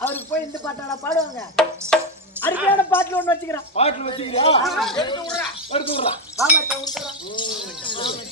அவருக்கு போய் இந்த பாட்டால பாடுவாங்க. அருமையான பாட்டுல ஒண்ணு வச்சுக்கிறேன். பாட்டுல வச்சுக்கிறியா? எடுத்து விடுறா. எடுத்து விடுறா. ஆமாட்ட விட்டுறேன்.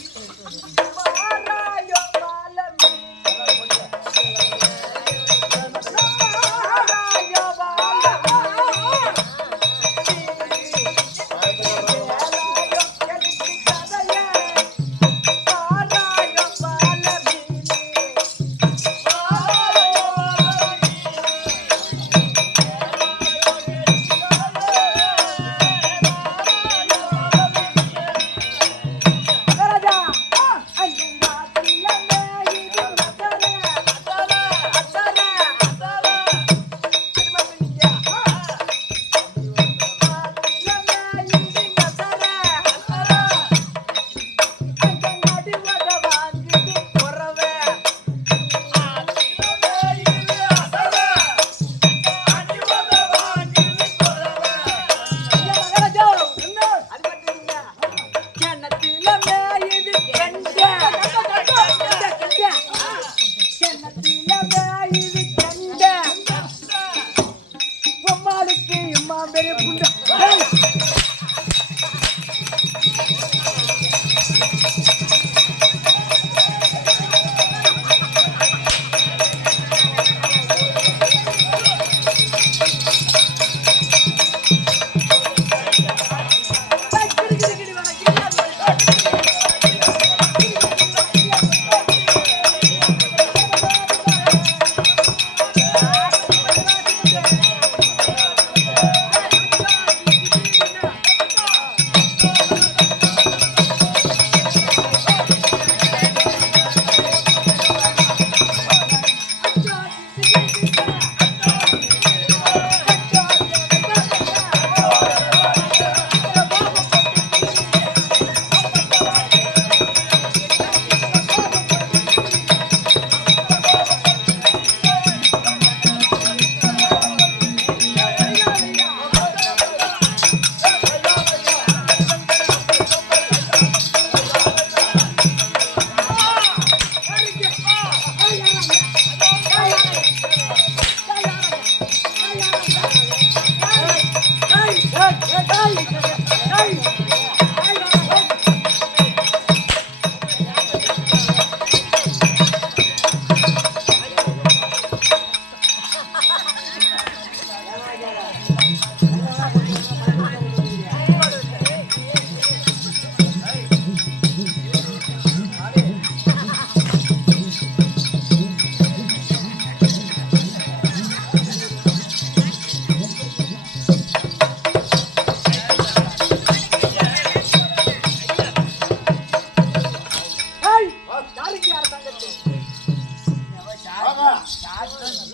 ராஜா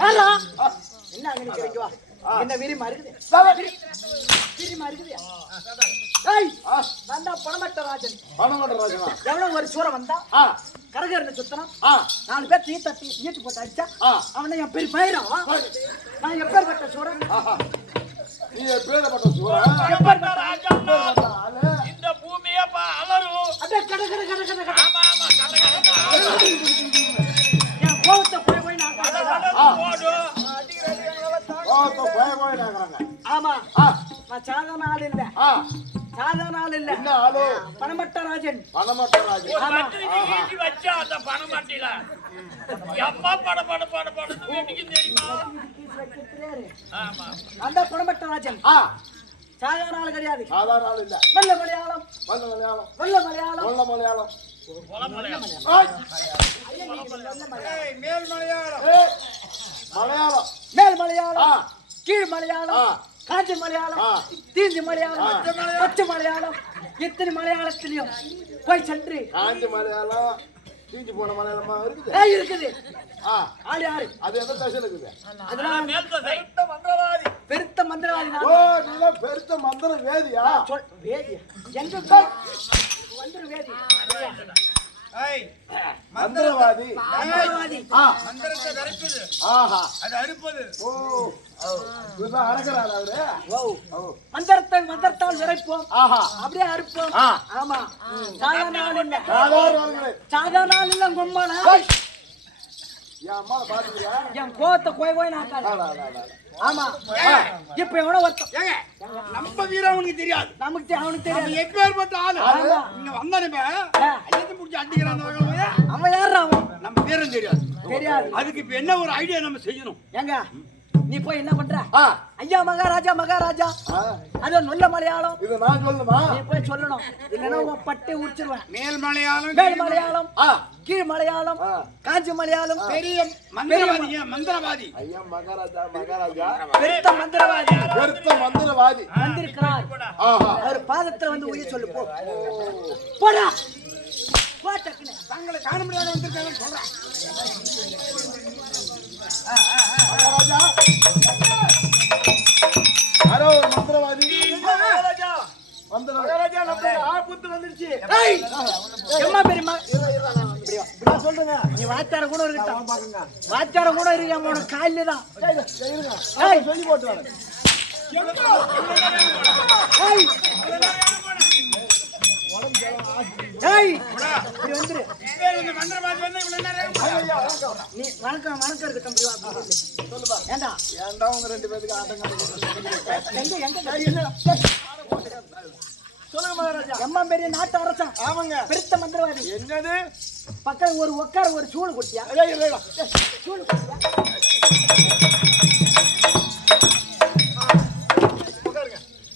ஆலா என்ன அங்க நிக்கிறீங்க வா என்ன விரிமா இருக்குது விரிமா இருக்குது ஏய் நான் தான் பணமட்ட ராஜன் எவ்வளவு ஒரு சூரம் வந்தா கரகரன்னு சுத்தனா 4 பேர் தீ தட்டி ஈட்டு போட்டு அடிச்சா அவனை என் பெரிய பயிரா நான் எப்பேற்பட்ட சூரன் நீ எப்பேற்பட்ட சூரன் எப்பேற்பட்ட ராஜா இந்த பூமியே அலரும் அட கட கட கட கட கட ஆமா ஆமா கட கட என் கோவத்தை போய் நான் போடு ஆமா நான் சாதாரண ஆள் இல்ல சாதாரண ஆள் இல்ல என்ன ஆளு பணமட்ட ராஜன் ஈட்டி வச்சா அந்த பணமட்டில எம்மா பட வீட்டுக்கு தெரியுமா ஆமா அந்த பணமட்ட ராஜன் சாதாரண ஆள் கிடையாது சாதாரண ஆள் இல்ல வல்ல மலையாளம் மேல் மலையாளம் மேல் மலையாளம் கீழ் மலையாளம் காஞ்சி மலையாளம் தீஞ்சி மலையாளம் பச்சை மலையாளம் இத்தனை மலையாளத்திலையும் போய் சென்று காஞ்சி மலையாளம் தீஞ்சு போன மலையாளமா இருக்குது இருக்குது ஆளு யாரு அது எந்த தசையில இருக்குது அதெல்லாம் பெருத்த மந்திரவாதி ஓ நீங்க பெருத்த மந்திர வேதியா வேதியா எங்க வந்துரு வேதி மந்திரவாதி மந்திரத்தை கரைப்பது ஆஹா அது அறுப்பது ஓ இதுதான் அறக்கிறாரா அவரு மந்திரத்தால் விரைப்போம் அப்படியே அறுப்போம் ஆமா சாதாரண ஆள் இல்ல சாதாரண ஆள் இல்ல கும்மாளா என் அம்மா பாத்துக்கிறியா என் கோவத்தை போய் நான் ஆமா இப்ப எவனோ ஒருத்தன் நம்ம வீரம் உனக்கு தெரியாது நமக்கு அவனுக்கு தெரியாது எப்பேற்பட்ட ஆளு இங்க வந்தானே அடிச்சு முடிச்சு அடிக்கிறான் அவன் யாரு அவன் நம்ம வீரம் தெரியாது அதுக்கு இப்ப என்ன ஒரு ஐடியா நம்ம செய்யணும் ஏங்க நீ போய் என்ன பண்ற ஐயா மகாராஜா அது நல்ல மலையாளம் இது நான் சொல்லணுமா நீ போய் சொல்லணும் இல்லன்னா உன் பட்டை உரிச்சிருவேன் மேல் மலையாளம் கீழ் மலையாளம் காஞ்சி மலையாளம் பெரிய மந்திரவாதி ஐயா மகாராஜா பெருத்த மந்திரவாதி வந்திருக்கிறார் அவர் பாதத்துல வந்து உயிர் சொல்லு போடா போட்டக்குன்னு தங்களை காண முடியாத வந்திருக்காங்க சொல்றேன் மகாராஜா யாரோ ஒரு மந்திரவாதி மகாராஜா நம்ம ஆபத்து வந்துருச்சு எம்மா பெரியம்மா சொல்லுங்க நீ வாச்சாரம் கூட இருக்கட்டும் வாச்சாரம் கூட இருக்கு உனக்கு காலில தான் சொல்லி போட்டு வரேன் வந்துரு நீ வணக்கம் இருக்கட்டும் ஏண்டா ஏன்டா உங்க 2 பேருக்கு ஆட்டம் சொல்லுங்க மகாராஜா எம்மா பெரிய நாட்டு அரசன் ஆமாங்க பெருத்த மந்திரவாதி என்னது பக்கம் ஒரு உட்கார ஒரு சூடு குட்டியா சூடு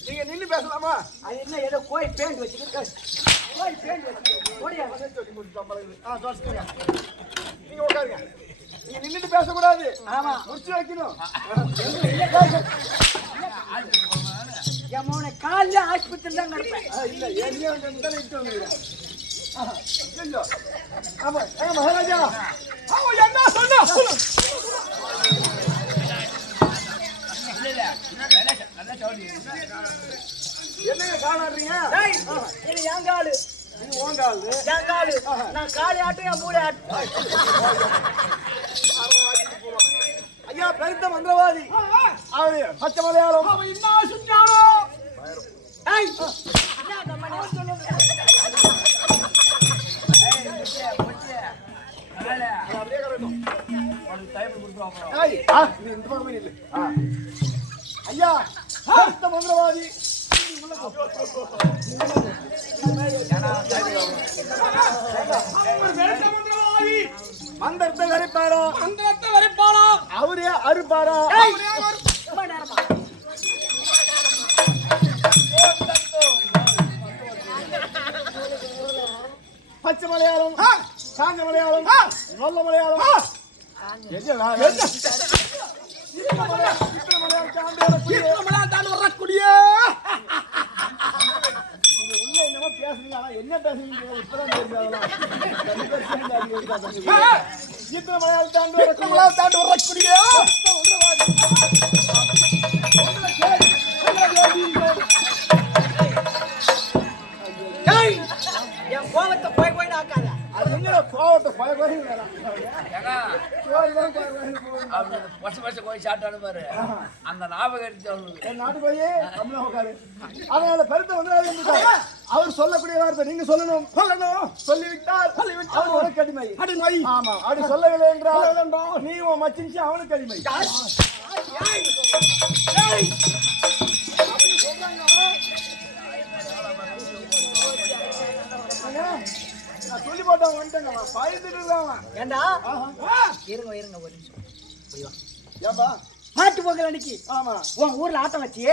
நீங்க நின்னு பேசலாமா அது என்ன ஏதோ கோய் பேண்ட் வச்சுக்கிட்டு நீங்க உட்காருங்க நீங்க நின்னுட்டு பேசக்கூடாது ஆமா முடிச்சு வைக்கணும் என் மோனை காலைல ஆஸ்பத்திரி தான் கிடப்பேன் இல்ல ஏற்கனவே வந்து இட்டு வந்துக்கிறேன் ஆமா மகாராஜா என்ன சொன்ன என்னங்க காலாடுறீங்க இது என் காலு இது உன் காலு என் காலு நான் காலி ஆட்டும் என் மூளை ஆட்டும் ஐயா பெருத்த மந்திரவாதி அவரு பச்சை மலையாளம் அவன் என்ன செஞ்சானோ இந்த பக்கம் இல்லை ஐயா பெருத்த மந்திரவாதி மந்திரத்தை வரைப்பாரா அவரே அறுப்பாரா பச்சை மலையாளம் காஞ்ச மலையாளம் நல்ல மலையாளம் உள்ள என்னமோ பேசுறீங்க ஆனா என்ன பேசுறீங்க இப்பதான் இத்தனை மலையாளம் தாண்டி வரக்கூடிய என் கோவத்தை போய் ஆக்காத. அது எங்க கோவத்தை போய் அந்த ஞாபகம் நாட்டு போய் அதனால பெருத்த வந்து அவர் சொல்லக்கூடிய வார்த்தை நீங்க சொல்லணும் சொல்லிவிட்டால் அவர் உனக்கு அடிமை. ஆமா அப்படி சொல்லவில்லை என்றால் நீ உன் மச்சிச்சு அவனுக்கு அடிமை. சொல்லி போட்டவன் வந்துட்டாங்க பயந்துட்டு இருக்கான். ஏண்டா இருங்க ஒரு நிமிஷம் போய் வா. ஏன்பா மாட்டு பொங்கல் அன்னைக்கு ஆமா உன் ஊர்ல ஆட்டம் வச்சு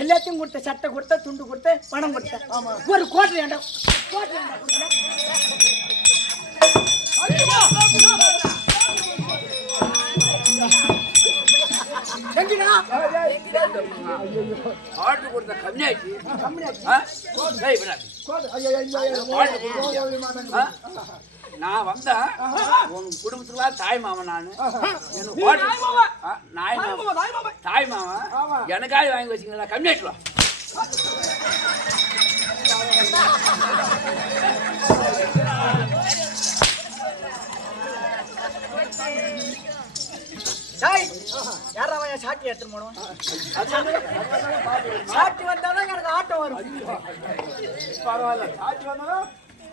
எல்லாத்தையும் கொடுத்த, சட்டை கொடுத்த, துண்டு கொடுத்த, பணம் கொடுத்த. ஆமா ஒரு கோட்டை ஏண்டா ஆட்டு கொடுத்த கம்மியாச்சு. நான் வந்தா உங்க குடும்பத்துக்குலாம் தாய் மாமன் நானு. தாய் மாமன் எனக்காக வாங்கி வச்சுங்களா கம்மியாச்சுவா. யாராவது சாட்டி எடுத்துட்டு போனோம். சாட்டி வந்தாலும் எனக்கு ஆட்டம் வரும். பரவாயில்ல சாட்சி வந்தாலும்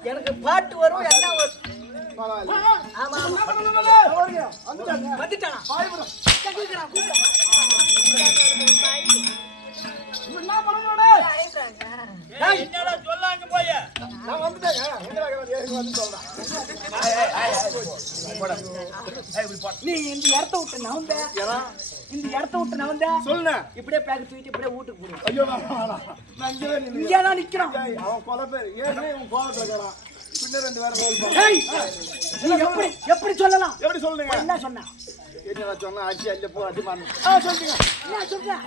எனக்கு பாட்டு வரும். என்ன வரும்? பரவாயில்ல. ஆமா வந்துட்டானா சொல்லாங்க போய் நான் வந்துட்டேங்க. நீ இந்த இடத்த விட்டு நவந்த சொல்லுங்க இப்படியே பேக் தூக்கிட்டு இப்படியே வீட்டுக்கு போடுவோம். ஐயோ நான் இங்கேதான் நிக்கிறோம். அவன் கொலை பேர் ஏற்கனவே இவன் கோலத்துல இருக்கிறான். பின்ன ரெண்டு பேரும் நீ எப்படி சொல்லலாம்? எப்படி சொல்லுங்க? என்ன சொன்னா? என்ன சொன்னா அடிச்சு அல்ல போ அடி மாறணும். சொல்லுங்க. என்ன சொல்றேன்?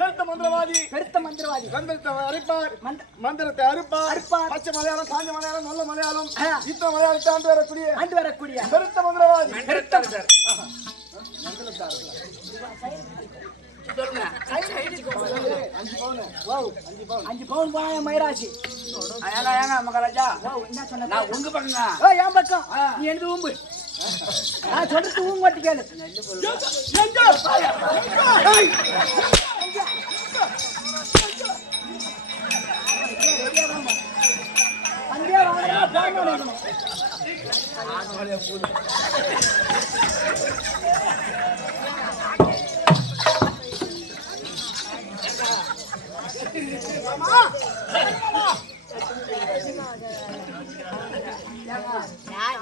பெருத்த மந்திரவாதி மந்திரத்தை அரிப்பார், மந்திரத்தை அறுப்பார். பச்சை மலையாளம், காஞ்ச மலையாளம், நல்ல மலையாளம், இத்த மலையாளத்தை ஆண்டு வரக்கூடிய பெருத்த மந்திரவாதி. அஞ்சு பவுன் போனா மயிராசி. மகாராஜா என்ன சொன்ன? நான் உங்க பக்கங்க. என் பக்கம் நீ எனது ஊம்பு. நான் சொல்றது ஊங்க மாட்டி கேளு.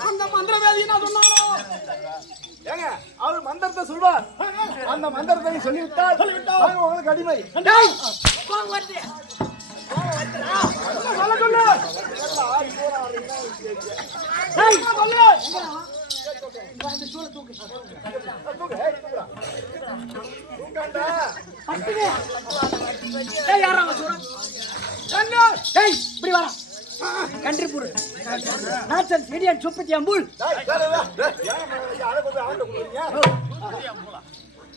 அந்த மந்திரவாதி என்ன சொன்னானோ ஏங்க அவர் மந்திரத்தை சொல்வார். அந்த மந்திரத்தை சொல்லிவிட்டால் உங்களுக்கு அடிமை. இப்படி வரா கண்டிப்பூர் நாச்சல் மீடியன் சுப்பத்தி அம்புல்.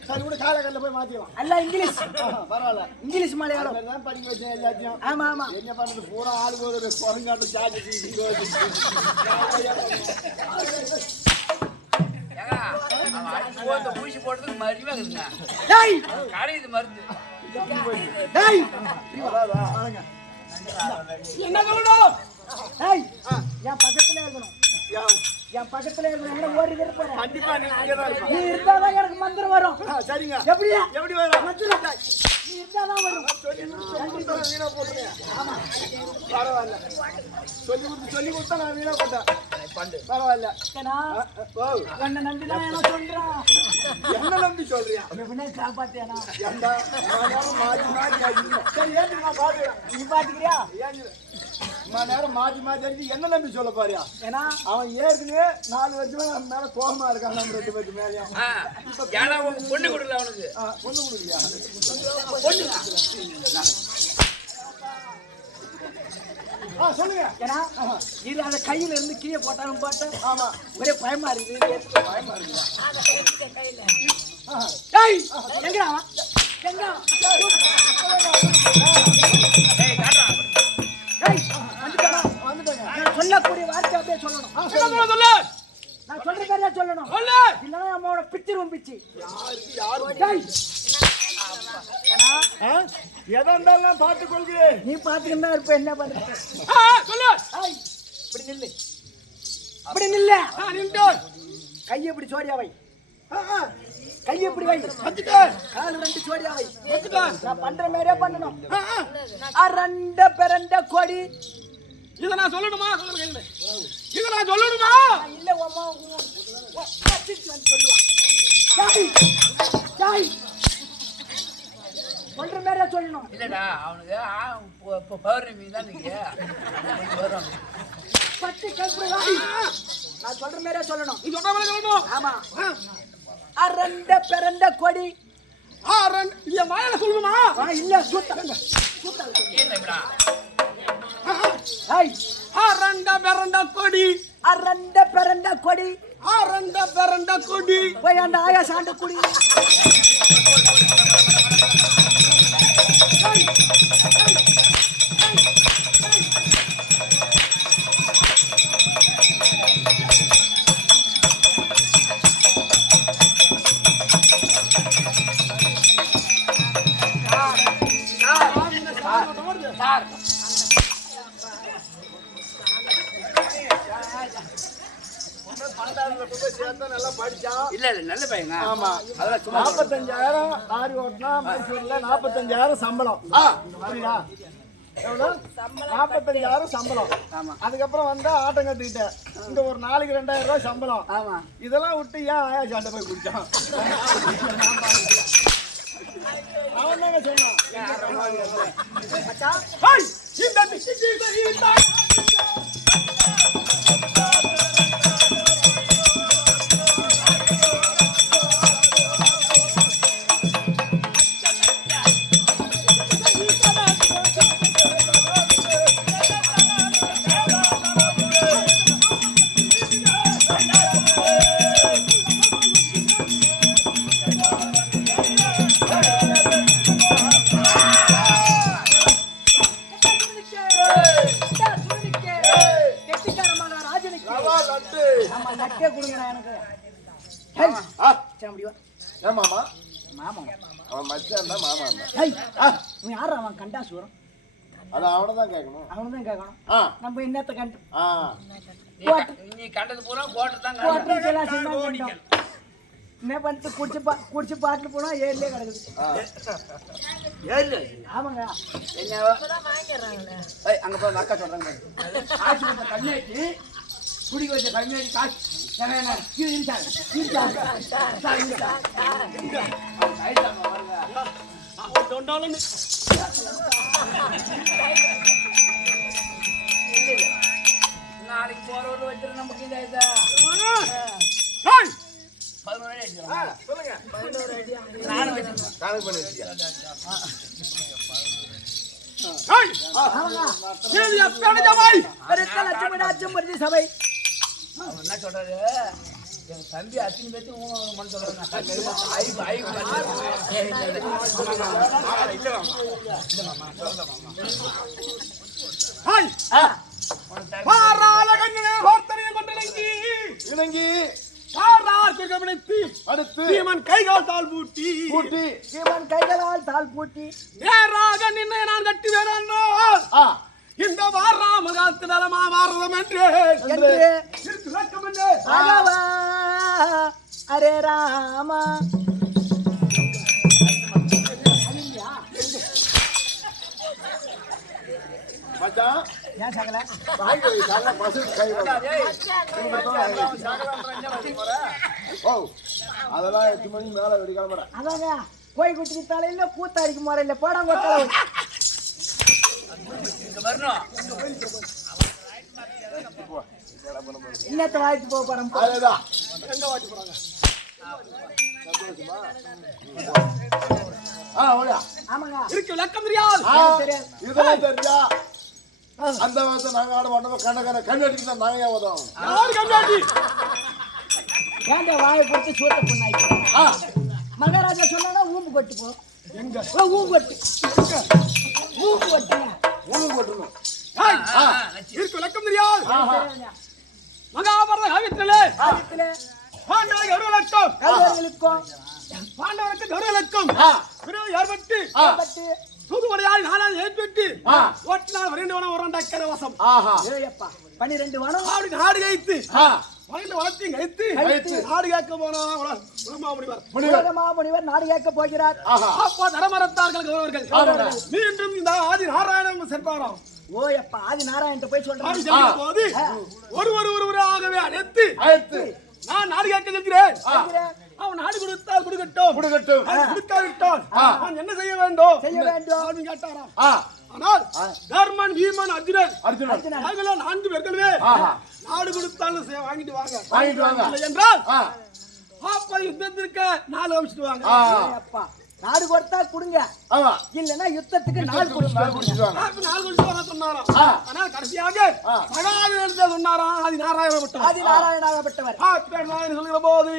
சரி கூட காலகல்ல போய் மாத்திக்கலாம். அல்ல இங்கிலீஷ் பரவாயில்ல. இங்கிலீஷ் மலையாளம் தான் படிக்க வச்சேன் எல்லாத்தையும். ஆமா ஆமா. என்ன பண்றது பூரா ஆளு போது குரங்காட்டு சார்ஜ் ஊசி போடுறதுக்கு மருந்துவே இருக்குங்க. கரையுது மருந்து. என்ன சொல்லணும்? என் பக்கத்துல இருக்கணும். என் பக்கத்துல இருக்கணும். ஓடி போறேன். கண்டிப்பா நீ இருந்தாதான் எனக்கு மந்திரம் வரும். சரிங்க. எப்படி வரும்? நீ இருந்தாதான் வரும். வீணா போட்டுங்க. பரவாயில்ல. சொல்லி கொடுத்தா நான் வீணா போட்டேன். பரவாயில்ல. உன்னை நம்பிதான் என்ன சொல்றான். என்ன நம்பி சொல்றியா? காப்பாத்தியானா சரி ஏன் நான் பாத்துக்கிறேன். நீ பாத்துக்கிறியா? நேரம் மாத்தி என்ன நம்பி சொல்ல பாரியா? ஏன்னா அவன் ஏற்கனவே 4 வருஷமா நம்ம மேல கோபமா இருக்கான். நம்ம 2 பேருக்கு மேலயா பொண்ணு கொடுக்கல அவனுக்கு. பொண்ணு கொடுக்கலையா? சொல்லுங்க. ஏன்னா இது அந்த கையில இருந்து கீழே போட்டாலும் போட்டா ஆமா, ஒரே பயமா இருக்குது. பயமா இருக்குதா? ஏய் எங்கடா எங்க வந்துட்டேங்க. நான் சொல்லக்கூடிய வார்த்தை அப்படியே சொல்லணும். சொல்லு நான் சொல்ற பேரே சொல்லணும். சொல்லு. இல்லைன்னா நம்மளோட பிச்சிரும் பிச்சு. யாருக்கு ஏய் எதா இருந்தாலும் பார்த்துக் கொள்கிறேன். நீ பாத்துக்கிட்டு தான் இருப்ப. என்ன பண்ற? சொல்லு. ஏய் இப்படி நில்லு, இப்படி நில்லு. நின்று கையை இப்படி சோடியா வை. கையை இப்படி வை. கால் ரெண்டு சோடியா வை. நான் பண்ற மாதிரியே பண்ணணும். அரண்ட பெரண்ட கொடி. இதை நான் சொல்லணுமா? சொல்லுங்க. இதை நான் சொல்லணுமா? இல்ல அம்மா வச்சிட்டு வந்து சொல்லுவா. ஜாய் ஜாய் பண்ற மாதிரியே சொல்லணும். இல்லடா அவனுக்கு பௌர்ணமி தான் வரும். பத்து கல்புராய் நான் சொல்ற மாதிரியே சொல்லணும். நீ சொன்ன மாதிரி சொல்லணும். ஆமா. அரண்ட பெரண்ட கொடி. இல்ல வாயில சொல்லணுமா? இல்ல சூத்தாங்க சூத்தாங்க. என்னடா ஏய் அரண்ட பெரண்ட கொடி. அரண்ட பெரண்ட கொடி. அரண்ட பெரண்ட கொடி. போய் அந்த ஆயா சாண்ட குடி. சார் நல்லா படிச்சான். இல்ல நல்ல பையங்க. ஆமா, அதெல்லாம் சும்மா 45,000 லாரி ஓட்டினா மைசூர்ல 45,000 சம்பளம். புரியுதா? எவ்வளவு? 45,000 சம்பளம். அதுக்கப்புறம் வந்தா ஆட்டம் கத்துக்கிட்டேன். இங்க ஒரு நாளைக்கு 2,000 ரூபாய் சம்பளம். ஆமா. இதெல்லாம் விட்டு ஏன் ஆயா சாண்ட போய் குடிச்சான்? அவன் தாங்க சொன்னான். நம்ம என்னத்த கண்டு நீ கண்டது பூரா போட்டு தான் என்ன பண்ணிட்டு குடிச்சு பாட்டுல போனா ஏர்லயே கிடக்குது. ஆமாங்க. அங்க போய் அக்கா சொல்றாங்க காசு கொஞ்சம் கம்மியாச்சு, குடிக்க வச்ச கம்மியாச்சு காசு நாளைக்கு போறவர்கள் வச்சிரு நமக்கு இந்த 11 அடி சொல்லுங்க. நானும் வச்சிருக்கேன். கணக்கு பண்ணி வச்சுக்க. சபை என்ன சொல்றாரு? என் தம்பி அத்தனை பேச்சு மண் சொல்றாங்க. கைகால் தாள் பூட்டி கைகளால் தாள் பூட்டி நேராக நின்று நான் கட்டி வேணும் இந்த வாராமகாத்து நலமா வாரதம் என்று அரே ராமா ஏன் சகல அதெல்லாம் 8 மணி மேல வெடி கிளம்புறேன். அதாங்க கோய் குட்டி தலையில கூத்தாடிக்கு முறையில போடாங்க இன்னத்த வாய்த்து போக போறோம். எங்க வாட்டி போறாங்க? ஆமாங்க இருக்கு விளக்கம் தெரியாது. இதெல்லாம் தெரியா? அந்த வார்த்தை நாங்க ஆட மாட்டோம். கண்ணு அடிச்சு நாங்க உதவும். யாரு கண்டாடி ஏங்க வாயை கொடுத்து சூட்ட பொண்ணாய்க்கிறேன். மகாராஜா சொன்னா ஊம்பு கொட்டு போ. எங்க ஊம்பு கொட்டு. ஊம்பு கொட்டுங்க. ஊம்பு கொட்டணும். இருக்கு விளக்கம் தெரியாது. மகாபாரத காவியத்திலே காலத்திலே பாண்டவருக்கு கௌரவலட்சம், கல்வர்களுக்கும் பாண்டவருக்கு கௌரவலட்சம் ஏற்பட்டு பட்டு தூதுவளையால் நாளால் ஏற்பட்டு ஓட்டினால் 2 வனம் 1 டக்கரை வசம். ஏயப்பா 12 வனம் அப்படி நாடு கைத்து 12 வனத்தையும் கைத்து நாடு கேட்க போனா முனிவர் நாடு கேட்க போகிறார். அப்போ தரமரத்தார்கள் கௌரவர்கள் மீண்டும் இந்த ஆதி நாராயணன் சென்றாராம். ஓயப்பா ஆதி நாராயணன் போய் சொல்றாரு. போது ஒருவராகவே அழைத்து நான் நாடு கேட்க இருக்கிறேன். அவன் நாடு கொடுத்தால் கொடுக்கட்டும், கொடுக்காவிட்டால் நான் என்ன செய்ய வேண்டும் அப்படின்னு கேட்டாராம். ஆனால் தர்மன், பீமன், அர்ஜுனன் 4 பேர்களுமே நாடு கொடுத்தாலும் வாங்கிட்டு வாங்க என்றால் அப்ப யுத்தத்திற்கு 4 அமிச்சிட்டு வாங்க. நாடு கொடுத்தா கொடுங்க, இல்லன்னா யுத்தத்துக்கு 4 குடிச்சுட்டு சொன்னாராம். ஆனால் கடைசியாக சொன்னாராம் ஆதி நாராயணாகப்பட்டவர். சொல்கிற போது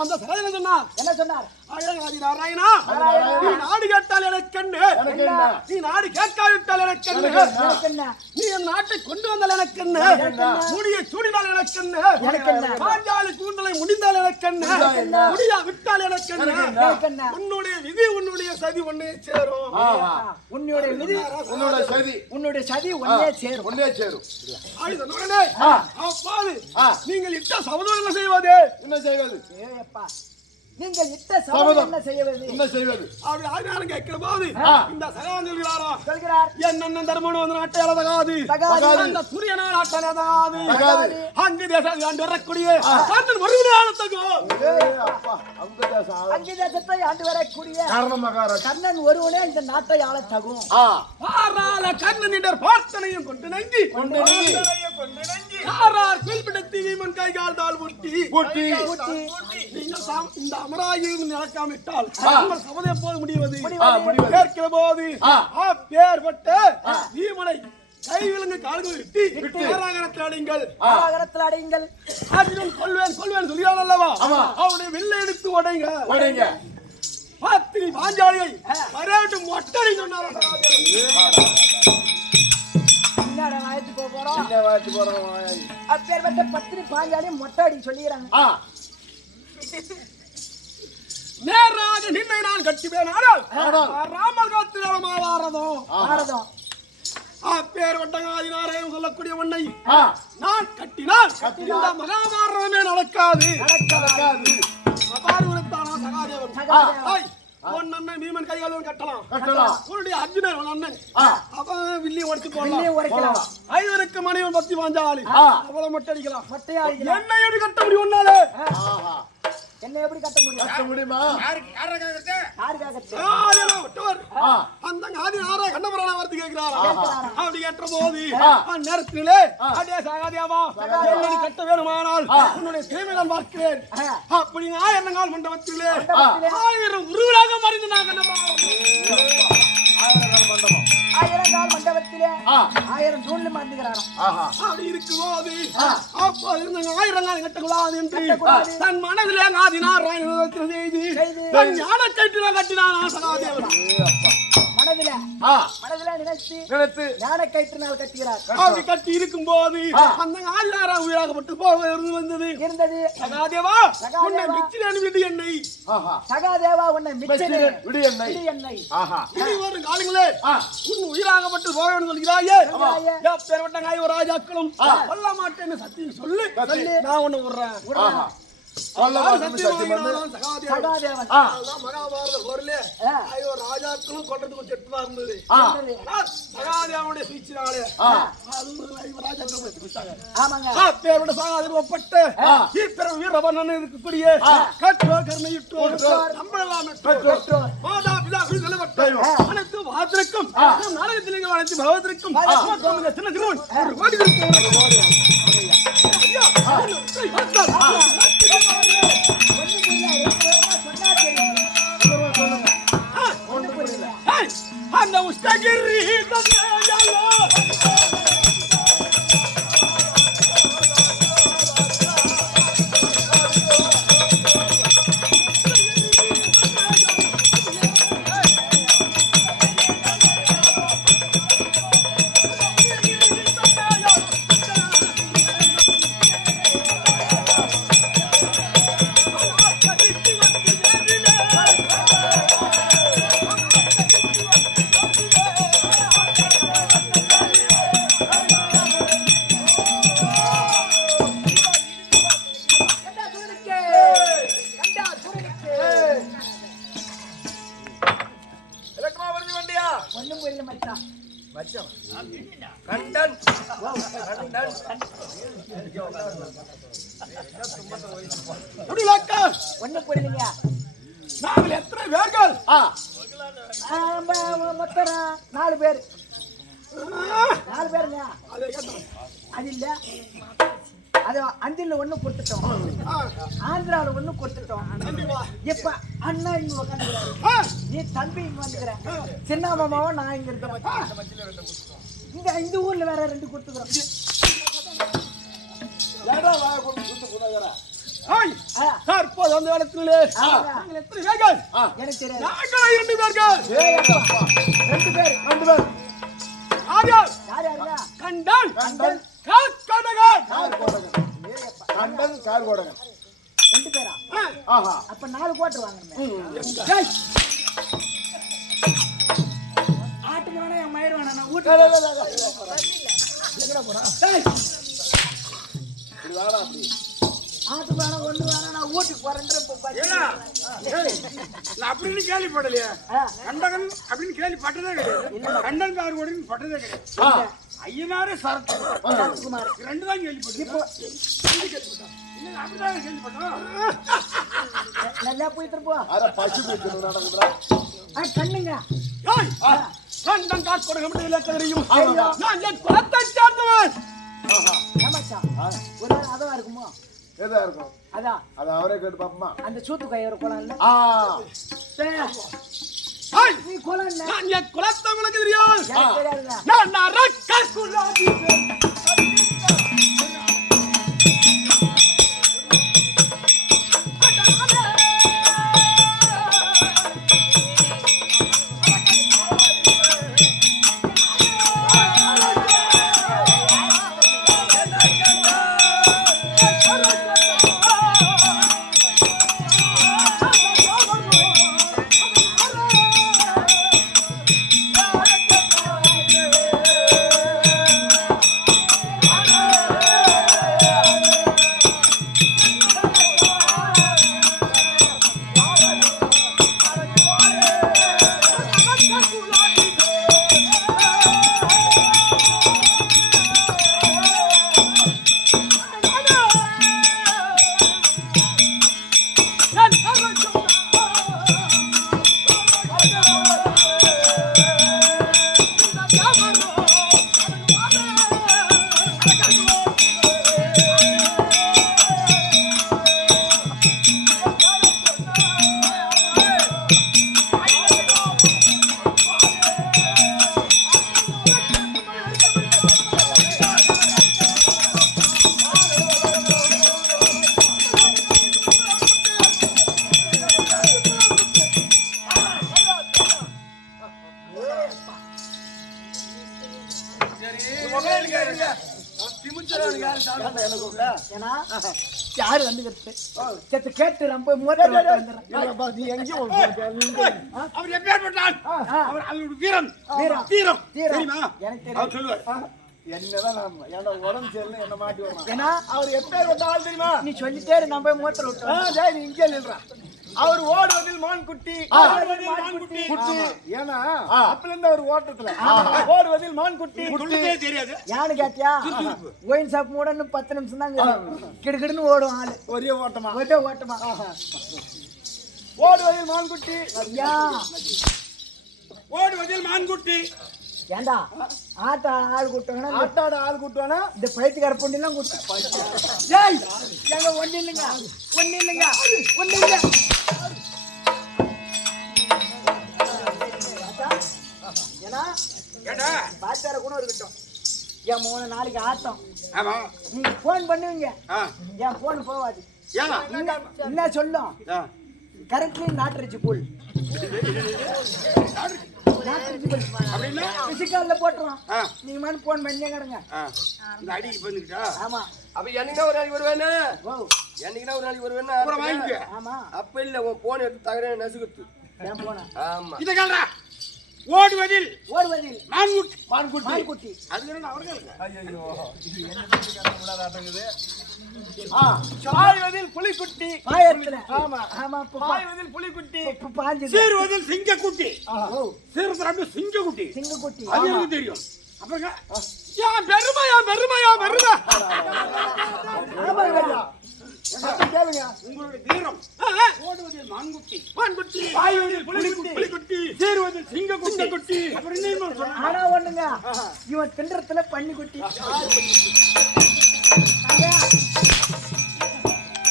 அந்த சகோதரன் சொன்னார், என்ன சொன்னார்? ஆதி நாராயணா, நீ நாடு கேட்டால் எனக்கென்ன, நீ நாடு கேட்காவிட்டால் எனக்கென்ன, நீ என் நாட்டை கொண்டு வந்தால் எனக்கென்ன, முடியை சூடினால் எனக்கென்ன, பாஞ்சாலி கூந்தலை முடிந்தால் எனக்கென்ன, முடியா விட்டால் எனக்கென்ன, உன்னுடைய விதி உன்னுடைய சதி ஒன்னே சேரும். உன்னுடைய விதி உன்னுடைய சதி ஒன்னே சேரும். உடனே அப்பாது நீங்கள் இட்ட சபதம் என்ன செய்வது? ஏப்பா நீங்கள் இட்ட சபதம் என்ன செய்வது? அப்படி ஆயிரம் கேட்கிற போது இந்த சகான் சொல்கிறார், என் அண்ணன் தர்மனும் வந்து நாட்டை அழகாது, அந்த சூரியனால் ஆட்டல் அழகாது, அங்கு தேசம் ஆண்டு வரக்கூடிய அங்கு தேசத்தை ஆண்டு வரக்கூடிய கர்ணன் ஒருவனே இந்த நாட்டை ஆள தகும். கர்ணனிடர் பார்த்தனையும் கொண்டு நங்கி யாரார் குறிப்பிடத்தி வீமன் கைகால் தாள் ஊட்டி இந்த அமராயும் நடக்காவிட்டால் சபதம் எப்போது முடிவது? கேட்கிற போது பேர்பட்ட வீமனை கை விலங்கு கால்கள் விட்டு ஆராகரத்தில் அடையுங்கள். அர்ஜுனன் கொல்வேன் சொல்கிறான் அல்லவா, அவனுடைய வில்லை எடுத்து உடைங்க. பத்தினி பாஞ்சாலியை மறையாட்டு மொட்டடி சொன்னார். அப்பேற்பட்ட பத்தினி பாஞ்சாலி மொட்டை அடி சொல்லிக்கிறாங்க. நேராக நின்னை நான் கட்டுவேன், ராமர் காத்திரமாவாரதம் பேர் வட்டங்காதி நாராயணன் சொல்லக்கூடிய ஒன்னை நான் கட்டினால் இந்த மகாபாரதமே நடக்காது. அபாரத்தானா சகாதேவன் உன் அண்ணன் பீமன் கைகாலும் கட்டலாம், உன்னுடைய அர்ஜுனன் உன் அண்ணன் அவன் வில்லியை உடைச்சு போடலாம், 5 மனைவன் 10 பாஞ்சாலி அவ்வளவு மொட்டை அடிக்கலாம். என்ன எப்படி கட்ட முடியும் உன்னால? என்ன எப்படி கட்ட முடியுமா? அந்த ஆதி நாராயண கண்ணபுராண வார்த்தை கேட்கிறாரா? அப்படி கேட்ட போது நேரத்திலே அடே சகாதேவா, என்னை கட்ட வேணுமானால் உன்னுடைய சேவைகள் பார்க்கிறேன். அப்படி 1000 கால் மண்டபத்திலே 1000 உருவராக மறைந்து நான் மண்டபத்திலே 1000 தூண்ல மறந்துகிறாராம். அப்படி இருக்கும்போது அப்போ இருந்த 1000 கால் கட்டக்கூடாது என்று தன் மனதிலே ஆதி நாராயணன் செய்து தன் ஞான கட்டில கட்டினான் சகாதேவன். மனதில நினைத்து ஞான கயிற்றினால் கட்டுகிறார். அப்படி கட்டி இருக்கும் போது அந்த ஆதிநாரா உயிராகப்பட்டு இருந்தது. சகாதேவா உன்னை மிச்சினேன் விடு என்னை. சகாதேவா உன்னை மிச்சினேன் விடு என்னை. இனி வரும் காலங்களே உன் உயிராகப்பட்டு போக வேண்டும் சொல்கிறாயே. எப்பேற்பட்ட ஒரு ராஜாக்களும் கொல்ல மாட்டேன்னு சத்தியம் சொல்லி நான் ஒண்ணு விடுறேன். மகாபாரத போரிலே ராஜாக்களும் கொண்டதுக்கு செட்டுதான் இருந்தது. சகாதேவனுடைய சுவிச்சினாலே ஒப்பட்டு வீரவன் இருக்கக்கூடிய அனைத்து வாத்திற்கும் நாடகத்திலும் அனைத்து பகவத்திற்கும் அந்த உஷ்டகிரி முடியலக்கா. ஒண்ணு புரியலைங்க. நாங்கள் எத்தனை பேர்கள்? மொத்தம் 4 பேர். 4 பேருங்க. அது இல்ல, அது அந்தில ஒண்ணு கொடுத்துட்டோம், ஆந்திராவில் ஒண்ணு கொடுத்துட்டோம். இப்ப அண்ணா இங்க உட்காந்துக்கிறாரு, நீ தம்பி இங்க வந்துக்கிற, சின்ன மாமாவும் நான் இங்க இருக்கிறேன். இந்த ஊர்ல வேற 2 கொடுத்துக்கிறோம். தற்போது அந்த இடத்துல நாங்கள் எத்தனை பேர்கள்? எனக்கு தெரியாது. நாங்கள் 2 பேர்கள். 2 பேர். 2 பேர். யார் யார்? யாருங்க? கண்டன் காக்கடகன். கண்டன் கார்கோடகன் 2 பேரா? ஆஹா. அப்ப 4 கோட்டர் வாங்கணுமே. ஆட்டுக்கு வேணா என் மயிர் வேணா, நான் வீட்டுக்கு ஆட்டு வேணா ஒண்ணு வேணா, நான் வீட்டுக்கு போறேன்ற. அப்படின்னு கேள்விப்படலையே. கண்டகன் அப்படின்னு கேள்விப்பட்டதே கிடையாது. கண்டன் கார்கோடன் பட்டதே கிடையாது. ஐயனாரே சரத்குமார் 2 தான் கேள்விப்பட்டோம். அப்படிதான் கேள்விப்பட்டோம். நல்லா போயிட்டு இருப்போம். பசு நடக்குதுடா. கண்ணுங்க கண்டன் கார்கோடன் தெரியும். நான் என் குலத்தை சார்ந்தவன். ஒரு நாள் அதவா இருக்குமோ? எதா இருக்கும்? அதான் அது அவரே கேட்டு பாப்போமா? அந்த சூத்து கையோட குளம் இல்ல? நீ குளம் இல்ல? நான் என் குலத்தை உனக்கு தெரியாது. எனக்கு தெரியாதுங்க. நான் நரக்க குலாபி. யாரு வந்து செத்து கேட்டு ரொம்ப மூத்த நீ எங்கேயும் அவர் எப்பேற்பட்டான்? அவர் அவருடைய வீரம் தீரம் தெரியுமா? எனக்கு அவர் தெரியும். சொல்லுவார். என்னதான் நாம ஏன்னா உடம்பு சரியில்லை என்ன மாட்டி வரலாம். ஏன்னா அவர் எப்பேற்பட்ட ஆள் தெரியுமா? நீ சொல்லிட்டே நம்ம மூத்த விட்டு நீ இங்கே நில்றான். அவர் ஓடுவதில் மான் குட்டி குட்டி. ஏன்னா அப்பல இருந்து அவர் ஓட்டத்துல ஓடுவதில் மான் குட்டி சொல்லுதே தெரியாது. யானு கேட்டியா? ஒயின் ஷாப் மூடன்னு 10 நிமிஷம் தான் கிடுகிடுன்னு ஓடும் ஆளு. ஒரே ஓட்டமா ஒரே ஓட்டமா. ஓடுவதில் மான் குட்டி. ஐயா ஓடுவதில் மான்குட்டி. ஏண்டா ஆட்ட ஆள் கூட்டவனா? ஆட்டாட ஆள் கூட்டுவானா? இந்த பைத்தியக்கார பொண்ணுலாம் கூட்டு. ஏய் எங்க ஒண்ணு இல்லைங்க, ஒண்ணு இல்லைங்க, ஒண்ணு இல்ல. ஏன்னா ஏடா பாச்சார கூட இருக்கட்டும். என் 3 நாளைக்கு ஆட்டம். ஆமா. நீங்க போன் பண்ணுவீங்க, ஆ என் போன் போவாது. ஏனா என்ன சொல்லும்? கரெக்ட்லி நாட்ரிச்சு புல். நாட்ரிச்சு புல் அப்படின்னா பிசிக்கல்ல போட்டுறோம். நீங்க மாதிரி போன் பண்ணியே கிடங்க. இந்த அடிக்கு வந்துக்கிட்டா. ஆமா. அப்ப என்னைக்குனா ஒரு நாளைக்கு வருவேன்னு, ஓ என்னைக்குனா ஒரு நாளைக்கு வருவேன்னு அப்புறம் வாங்கிக்க. ஆமா. அப்ப இல்ல உன் போன் எடுத்து தகர நசுக்குத்து. என் போன ஆமா. இத கேளுடா. ஓடுவதில் ஓடுவதில் மான்குட்டி. அது என்ன அவர்கள்? ஐயோ இது என்ன கண்ண ஆட்டங்குது. பாய்வதில் புலிக்குட்டி. பாயத்துல. ஆமா ஆமா. பாய்வதில் புலிக்குட்டி. பாஞ்சு. சீர்வதில் சிங்கக்குட்டி. ஓ சீர்வதில் சிங்கக்குட்டி. சிங்கக்குட்டி. அது எனக்கு தெரியும். அப்புறம் என் பெருமையா பெருமையா பெருமை ஆமாங்க ஐயா. சத்தம் கேளுங்க. உங்களுடைய வீரம் ஓடுவதில் மான்குட்டி மான்குட்டி பாய்வதில் புலிகுட்டி புலிகுட்டி சீறுவதில் சிங்கக்குட்டி அப்புறம் என்ன சொல்றேன் ஆனா ஒண்ணுங்க இவன் திண்டத்துல பண்ணி குட்டி ஐயா,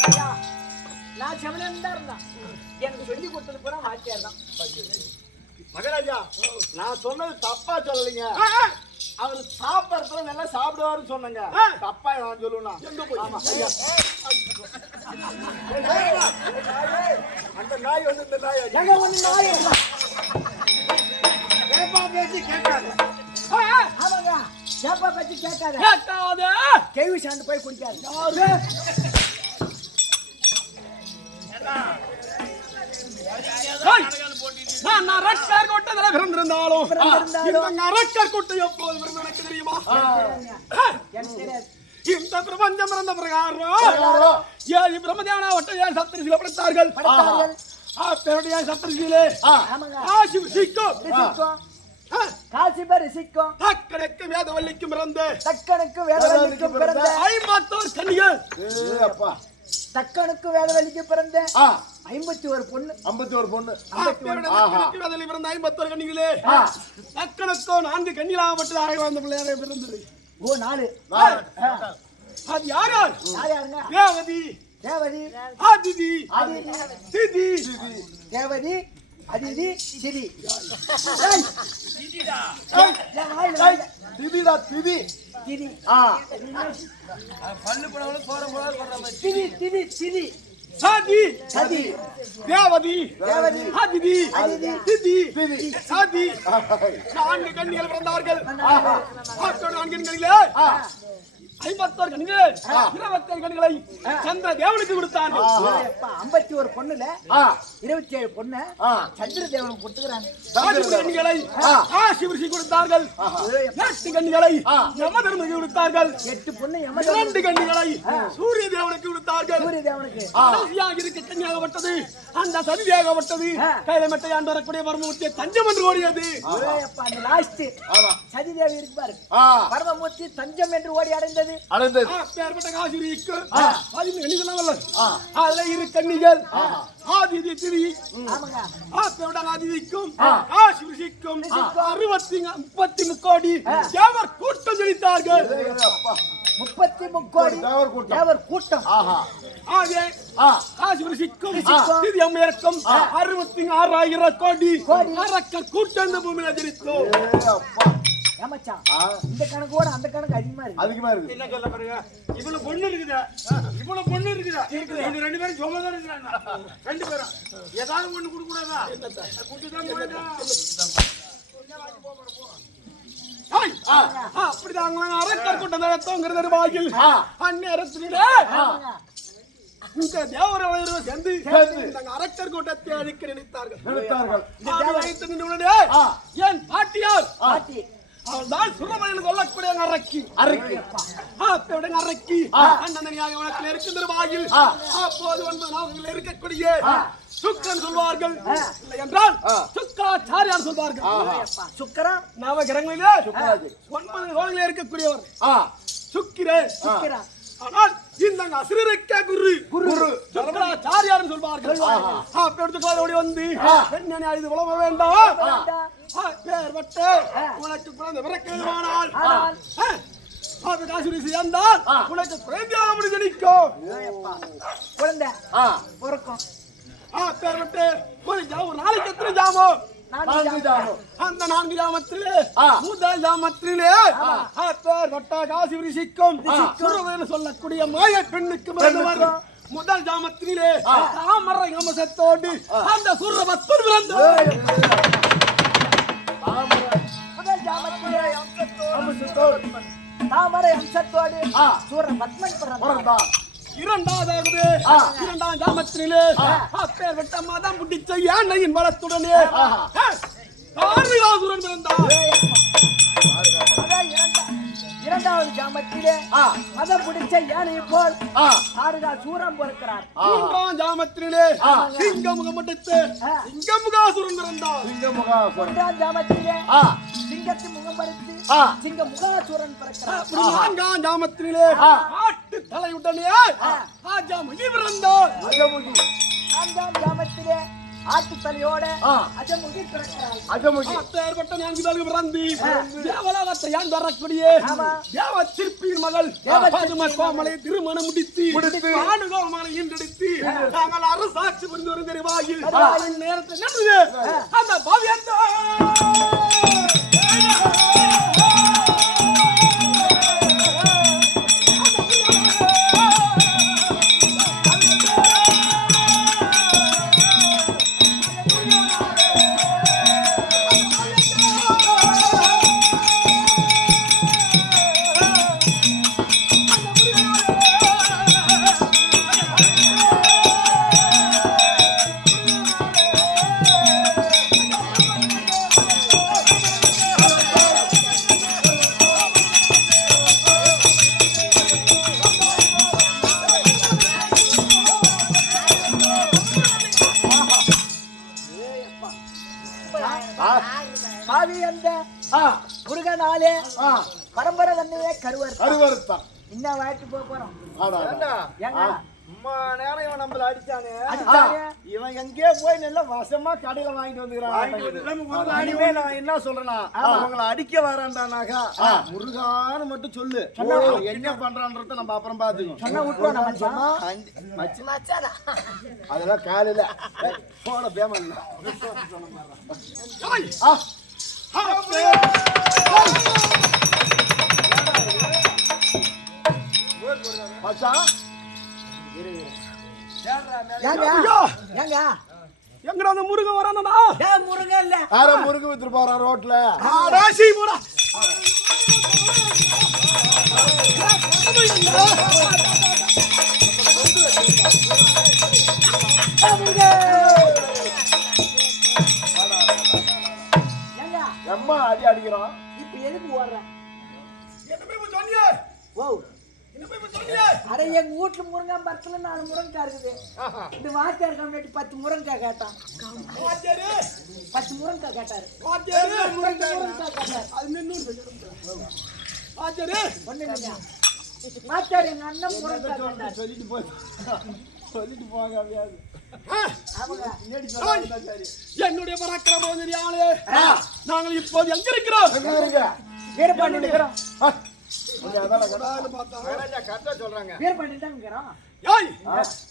ஐயா, நான் செவனன் தான் இருந்தான் எனக்கு சொல்லி கொடுத்தது பூரா வாத்தியார் தான் மகராஜா, நான் சொன்னது தப்பா சொல்லலைங்க. அவர் சாப்பிடறதுல நல்லா சாப்பிடுவாருன்னு சொன்னங்க. தப்பா நான் சொல்லுவேன். ஆமா ஐயா. அந்த நாய் வந்து இந்த நாய் அடி. எங்க ஒண்ணு நாய் கேப்பா பேசி கேட்காது ஆமாங்க ஏப்பா பத்தி கேட்காத கேட்காது கேவி சாந்து போய் குடிக்காது நான் அரக்கர் கூட்டத்தில் பிறந்திருந்தாலும் இந்த அரக்கர் கூட்டம் எப்போது பிறந்த எனக்கு தெரியுமா எனக்கு தெரியாது இந்த பிரபஞ்சம் பிறந்த பிரகாரம் ஏழு பிரம்மதியான ஒட்ட ஏழு சப்தரிசிகளை படைத்தார்கள் பெருடைய சப்தரிசியிலே ஆமாங்க ஆசி சிக்கும் ரிசிக்கும் காசி பேர் ரிசிக்கும் தக்கனுக்கு வேதவல்லிக்கும் பிறந்த தக்கனுக்கு வேதவல்லிக்கும் பிறந்த 51 கன்னிகள் அப்பா தக்கனுக்கு வேதவல்லிக்கு பிறந்த 51 பொண்ணு 51 பொண்ணு. தக்கனுக்கு வேதவல்லி பிறந்த 51 கன்னிகளே தக்கனுக்கோ 4 கன்னிகளாகப்பட்டது ஆக வந்த பிள்ளையாரே பிறந்தது ஓ 4 அது யார் யார் யாருங்க தேவதி தேவதி அதிதி அதிதி திதி தேவதி அதிதி சிதி திதிடா திதி. திதி பல்லு போனவங்களும் போற போற பண்ற மாதிரி திதி திதி சிதி சாதி சதி தேவதி தேவதி அதிதி அதிதி திதி திதி. சாதி 4 கன்னிகள் பிறந்தார்கள் 4 கன்னிகளே 51 கன்னிகள் 27 கன்னிகளை சந்திர தேவனுக்கு கொடுத்தார்கள் 51 பொண்ணுல 27 பொண்ணு சந்திர தேவனுக்கு கொடுத்துக்கிறாங்க 4 கன்னிகளை ஆசிவிருஷி கொடுத்தார்கள் 8 கன்னிகளை யமதர்மனுக்கு கொடுத்தார்கள் 8 பொண்ணு 2 கன்னிகளை சூரிய தேவனுக்கு கொடுத்தார்கள் சூரிய தேவனுக்கு கடைசியாக இருக்க கன்னியாகப்பட்டது அந்த சதியாகப்பட்டது கைலமட்டை ஆண்டு வரக்கூடிய பரமமூர்த்தியை தஞ்சம் என்று ஓடியது அந்த லாஸ்ட் சதி தேவி இருக்கு பாரு பரமமூர்த்தி தஞ்சம் என்று ஓடி அடைந்தது அடைந்தது. பேர்பட்ட காசிரிக்கு 15 கன்னிகள் அதுல இரு கன்னிகள் ஆதிதி திதி ஆமாங்க பேர்பட்ட ஆதிதிக்கும் காசிரிக்கும் 30 கோடி தேவர் கூட்டம் ஜெயித்தார்கள் 33 கோடி தேவர் கூட்டம் ஆகே காசிரிக்கும் திதி அம்மையருக்கும் 66,000 கோடி அரக்கர் கூட்டம் இந்த பூமியில ஜெயித்தோம் ஏமாச்சான் இந்த கணக்கோட அந்த கணக்கு அதிகமா இருக்கு அதிகமா இருக்கு. என்ன சொல்ல பாருங்க இவ்வளவு பொண்ணு இருக்குதா இவ்வளவு பொண்ணு இருக்குதா இவங்க 2 பேரும் சுமதான் இருக்கிறாங்க 2 பேரும் ஏதாவது ஒண்ணு கொடுக்க கூடாதா அப்படிதான் அரக்கர் கூட்டம் நடத்தோங்கிறது வாயில் அந்நேரத்திலே இந்த தேவர சேர்ந்து அரக்கர் கூட்டத்தை அழிக்க நினைத்தார்கள் என் பாட்டியார் பாட்டி அவள்தான் சுரமணியில் கொல்லக்கூடிய அரக்கி அரக்கி அரக்கி அண்ணனியாக உனக்கு இருக்கின்ற வாயில் அப்போது 9 நாவல்கள் இருக்கக்கூடிய சுக்கரன் சொல்வார்கள் இல்லை என்றால் சுக்கராச்சாரியார் சொல்வார்கள் சுக்கரா நவகிரகங்களிலே 9 கோள்களில் இருக்கக்கூடியவர் சுக்கிரன் ஆனால் இந்த அசுரருக்கே குரு சுக்கராச்சாரியார் சொல்வார்கள் அப்படி ஓடி வந்து என்ன இது உலக வேண்டாம் பேர்பட்ட உனக்கு குழந்தை பிறக்கணுமானால் அது காசு சேர்ந்தால் உனக்கு குழந்தையாக முடிஞ்சு நிற்கும் குழந்தை பிறக்கும் பேர்பட்ட ஒரு நாளைக்கு எத்தனை ஜாமம் 4 ஜாமம் அந்த 4 ஜாமத்திலே முதல் ஜாமத்திலே பேர்பட்ட காசு ரிஷிக்கும் சொல்லக்கூடிய மாய பெண்ணுக்கு பிறந்தவர் முதல் ஜாமத்திலே தாமரை அம்சத்தோடு அந்த சூரபத்தர் பிறந்தார் முதல் ஜாமத்திலே தாமரை அம்சத்தோடு சூரபத்மன் பிறந்தார் இரண்டாம் ஜாமத்திலே அப்பேற்பட்ட மதம் பிடிச்ச யானையின் பலத்துடனே தாரகாசுரன் பிறந்தார் இரண்டாவது ஜாமத்திலே மதம் பிடிச்ச யானையை போல் தாரகாசூரன் பிறக்கிறார் 3ஆம் ஜாமத்திலே சிங்கமுகம் முடித்து சிங்கமுகாசுரன் பிறந்தார் 3ஆம் ஜாமத்திலே சிங்கத்தின் முகம் பறித்து சிங்க முகாசூரன் பிறக்கிறார். அப்படி 4ஆம் ஜாமத்திலே ஆட்டு தலையுடனே ஆஜாமுகி பிறந்தார். 4ஆம் ஜாமத்திலே ஆட்டு தலையோட அஜமுகி பிறக்கிறாள். அப்பேற்பட்ட 4 பேருக்கு பிறந்து தேவலோகத்தை யான் வரக்கூடிய தேவ சிற்பியின் மகள் பதும கோமலை திருமணம் முடித்து பானுகோமலை ஈன்றெடுத்து நாங்கள் அரசாட்சி புரிந்து வரும் தெரிவாயில் நேரத்தை நின்றது அந்த பவ்யந்தோ முருகனாலே பரம்பரை தன்னையே கருவறுத்தான். இன்னும் வாய்ட்டு போறோம். அம்மா நேரம் இவன் நம்மள அடிச்சானே, இவன் எங்கே போய் நல்லா வசமா கடையில வாங்கிட்டு வந்துக்கிறான். நான் என்ன சொல்றேன்னா, அவங்களை அடிக்க வரான்டானாக்கா முருகான்னு மட்டும் சொல்லு, என்ன பண்றான்றத நம்ம அப்புறம் பாத்துக்கோம். அதெல்லாம் காலையில போன பேமன் எங்கடா அந்த முருகன் வரானடா? முருகன் இல்ல, யாரோ முருகன் வித்துட்டு போறான் ரோட்ல. ராசி போடா. அம்மா அடி அடிக்கிறோம். இப்ப எதுக்கு ஓடுறேன்? என்ன போய் சொன்னியே? ஓ, என்ன போய் சொன்னியே? அட எங்க வீட்டுல முருங்கன் மரத்துல 4 முருங்கா இருக்குது. இந்த வாத்தியார் கம்மிட்டு 10 முருங்கா கேட்டான். வாத்தியாரு 10 முருங்கா கேட்டாரு. வாத்தியாரு முருங்கா கேட்டாரு. அது நின்னு வாத்தியாரு ஒண்ணு இல்லையா? வாத்தியார் எங்க அண்ணன் முருங்கா கேட்டாரு. சொல்லிட்டு போங்க அப்படியாது. என்னுடைய பராக்கிரமம் தெரியாலே நாங்கள் இப்போது எங்க இருக்கிறோம்? வீரபாண்டி இருக்கிறோம்.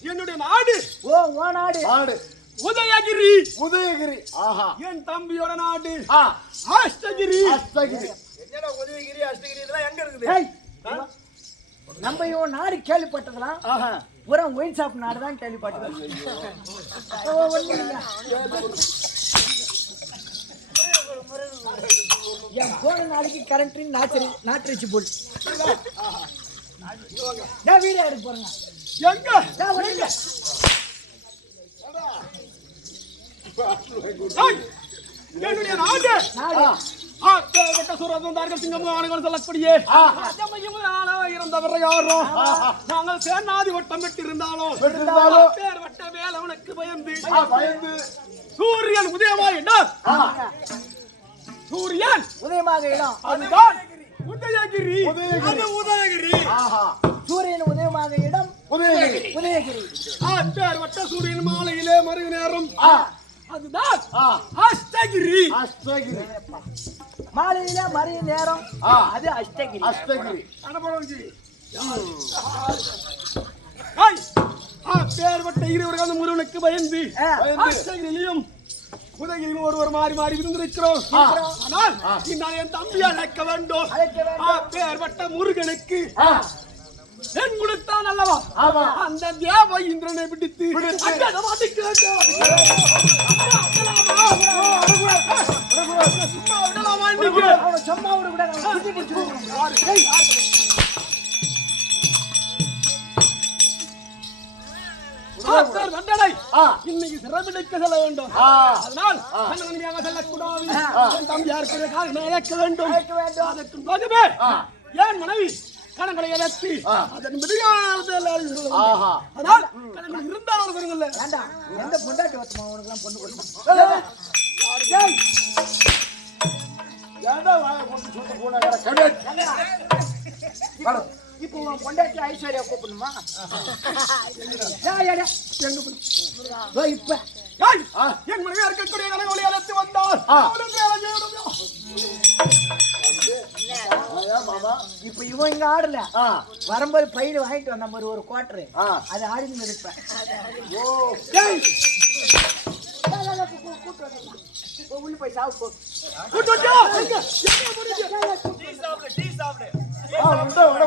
என்னுடைய நாடு உதயகிரி. ஆஹா, என் தம்பியோட நாடு அஷ்டகிரி. என்னடா உதயகிரி அஷ்டகிரி இதெல்லாம் எங்க இருக்குது? நம்ம இவன் நாடு கேள்விப்பட்டதெல்லாம் புறம் ஒயின் ஷாப் நாடு தான் கேள்விப்பட்டது. என் போன நாளைக்கு கரண்ட் நாட்டுச்சு போல் வீடியோ எடுக்க போறேங்க. எங்க என்னுடைய நாடு நாங்கள் சேனாதி வட்டம் பெற்றிருந்தாலும் வேலவனுக்கு பயந்து சூரியன் உதயமாயிட்டார். சூரியன் உதயமாக இடம் அதுதான் உதயகிரி. உதயகிரி சூரியன் உதயமாக இடம் உதயகிரி. பேர் வட்ட சூரியன் மாலையிலே மறைவு நேரம் அதுதான் அஷ்டகிரி. மாலையில மறைவு நேரம் அது அஷ்டகிரி. பேர் வட்ட இருவர்கள் முருகனுக்கு பயந்து அஷ்டகிரியிலும் உதயகிரியும் ஒருவர் மாறி மாறி இருந்திருக்கிறோம். ஆனால் இந்நாள் என் தம்பி அழைக்க வேண்டும். பேர் வட்ட முருகனுக்கு என் கொடுத்தான் அல்லவா? அந்த தேவ இந்திரனை பிடித்து இன்னைக்கு சிறப்பிடிக்க செல்ல வேண்டும். அதனால் செல்லக்கூடாது. தம்பி யாருக்கு அழைக்க வேண்டும். அதற்கு ஏன் மனைவி கணங்களை இழத்தி அதன் அதனால் கணங்கள் இருந்தால் வருங்கல்ல. எந்த பொண்டாட்டி வச்சுமா உனக்கு பொண்ணு கொடுக்கணும்? ஏன்டா வாயை கொண்டு சுட்டு போனாங்க கடை இப்போ உன் பொண்டாட்டி ஐஸ்வர்யா கூப்பிடணுமா இப்ப ஏய், என் மனைவி இருக்கக்கூடிய கனகவழி அழைத்து வந்தார் அவனுக்கு வேலை செய்யணும். மாமா இப்ப இவன் இங்க ஆடல வரும்போது பையில வாங்கிட்டு வந்த மாதிரி ஒரு குவார்டர் அது ஆடின்னு இருப்பேன் உள்ள போய் சாப்பிட்டு கூட்டு வச்சா? எங்க? எங்க போறீங்க?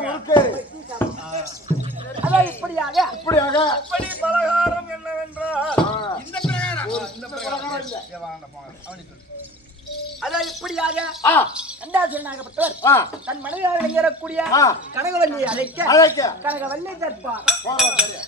முறுக்கு அதான் இப்படியாக இப்படியாக இப்படி பலகாரம் என்னவென்றால் இந்த பிரகாரம். இந்த பிரகாரம் இல்ல அதான் இப்படியாக ஆ கண்டாசனாகப்பட்டவர் தன் மனைவியாக விளங்கக்கூடிய கனகவல்லியை அழைக்க அழைக்க கனகவல்லி தற்பார் போறோம் சரி